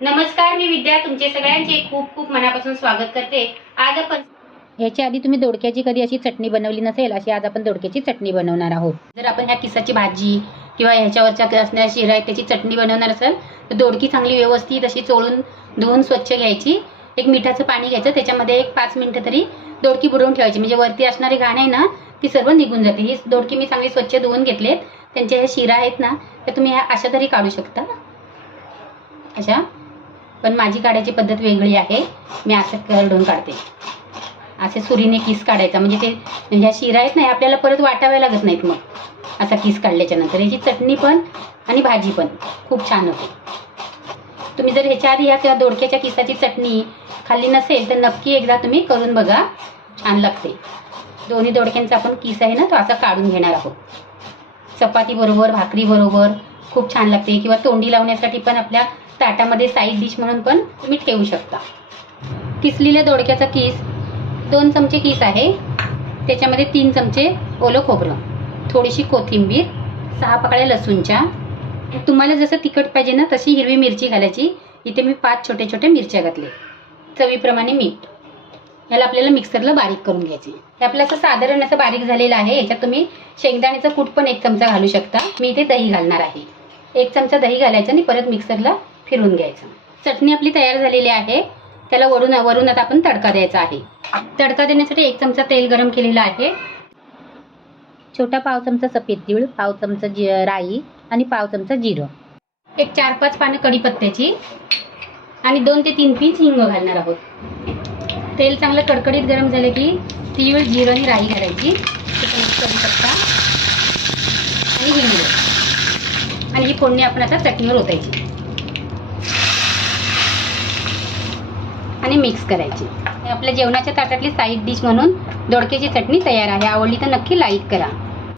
नमस्कार मी विद्या. तुमचे सगळ्यांचे खूप खूप मनापासून स्वागत करते. आज आपण ह्याच्या आधी तुम्ही दोडक्याची कधी अशी चटणी बनवली नसेल अशी आज आपण दोडक्याची चटणी बनवणार आहोत. जर आपण ह्या किसाची भाजी किंवा ह्याच्यावरच्या असणाऱ्या शिरा आहेत त्याची चटणी बनवणार असेल तर दोडकी चांगली व्यवस्थित अशी चोळून धुवून स्वच्छ घ्यायची. एक मिठाचं पाणी घ्यायचं त्याच्यामध्ये एक पाच मिनिटं तरी दोडकी बुडवून ठेवायची. म्हणजे वरती असणारी घाण आहे ना ती सर्व निघून जाते. ही दोडकी मी चांगली स्वच्छ धुवून घेतलेत. त्यांच्या ह्या शिरा आहेत ना तर तुम्ही ह्या अशा तरी काढू शकता. अशा. पण माझी काढायची पद्धत वेगळी आहे. मी असं करडून काढते. असे सुरीने किस काढायचा. म्हणजे ते म्हणजे ह्या शिरा आहेत ना आपल्याला परत वाटाव्या लागत नाहीत मग. असा किस काढल्याच्या नंतर ह्याची चटणी पण आणि भाजी पण खूप छान होते. तुम्ही जर ह्याच्या आधी ह्या दोडक्याच्या किसाची चटणी खाल्ली नसेल तर नक्की एकदा तुम्ही करून बघा. छान लागते. दोन्ही दोडक्यांचा आपण किस आहे ना तो असा काढून घेणार आहोत. चपाती बरोबर भाकरी बरोबर खूप छान लागते. किंवा तोंडी लावण्यासाठी पण आपल्या ताटामध्ये साईड डिश म्हणून पण तुम्ही ठेवू शकता. किसलेल्या दोडक्याचा किस दोन चमचे किस आहे. त्याच्यामध्ये तीन चमचे ओलं खोबरं थोडीशी कोथिंबीर सहा पाकळ्या लसूणच्या. तुम्हाला जसं तिखट पाहिजे ना तशी हिरवी मिरची घालायची. इथे मी पाच छोटे छोटे मिरच्या घातले चवीप्रमाणे मीठ. याला आपल्याला मिक्सरला बारीक करून घ्यायचे हे आपलं असं साधारण असं बारीक झालेलं आहे. याच्यात तुम्ही शेंगदाण्याचा कूट पण एक चमचा घालू शकता. मी इथे दही घालणार आहे. एक चमचा दही घालायचं आणि परत मिक्सरला फिरून घ्यायचं. चटणी आपली तयार झालेली आहे. त्याला वरून वरून आता आपण तडका द्यायचा आहे. तडका देण्यासाठी एक चमचा तेल गरम केलेला आहे. छोटा पाव चमचा सफेद तीळ पाव चमचा राई आणि पाव चमचा जिरं. एक चार पाच पानं कढीपत्त्याची. आणि दोन ते तीन पीस हिंग घालणार आहोत. तेल चांगलं कडकडीत गरम झालं की तीळ जिरं आणि राई घालायची. शकता. आणि हिंग. आणि ही फोडणी आपण आता चटणीवर ओतायची. आणि मिक्स करायची. आपल्या जेवणाच्या ताटातली साईड डिश म्हणून दोडक्याची चटणी तयार आहे. आवडली तर नक्की लाईक करा.